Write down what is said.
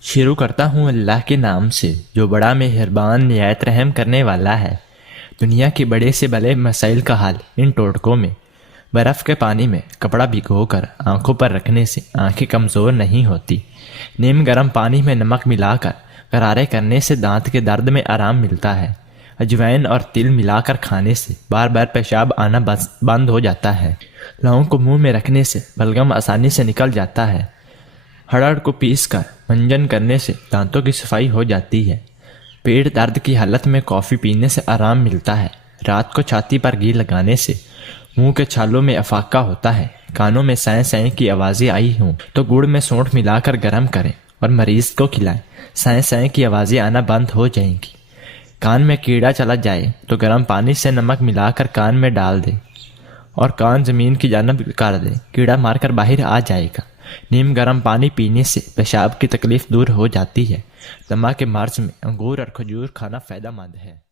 شروع کرتا ہوں اللہ کے نام سے جو بڑا مہربان نہایت رحم کرنے والا ہے۔ دنیا کے بڑے سے بڑے مسائل کا حل ان ٹوٹکوں میں۔ برف کے پانی میں کپڑا بھگو کر آنکھوں پر رکھنے سے آنکھیں کمزور نہیں ہوتی۔ نیم گرم پانی میں نمک ملا کر غرارے کرنے سے دانت کے درد میں آرام ملتا ہے۔ اجوائن اور تل ملا کر کھانے سے بار بار پیشاب آنا بند ہو جاتا ہے۔ لونگ کو منہ میں رکھنے سے بلغم آسانی سے نکل جاتا ہے۔ ہڑڑ کو پیس کر منجن کرنے سے دانتوں کی صفائی ہو جاتی ہے۔ پیٹ درد کی حالت میں کافی پینے سے آرام ملتا ہے۔ رات کو چھاتی پر گھی لگانے سے منہ کے چھالوں میں افاقہ ہوتا ہے۔ کانوں میں سائیں سائیں کی آوازیں آئی ہوں تو گڑ میں سونٹھ ملا کر گرم کریں اور مریض کو کھلائیں۔ سائیں سائیں کی آوازیں آنا بند ہو جائیں گی۔ کان میں کیڑا چلا جائے تو گرم پانی سے نمک ملا کر کان میں ڈال دیں اور کان زمین کی جانب کر دیں، کیڑا مار کر باہر آ جائے گا۔ نیم گرم پانی پینے سے پیشاب کی تکلیف دور ہو جاتی ہے۔ دمہ کے مرض میں انگور اور کھجور کھانا فائدہ مند ہے۔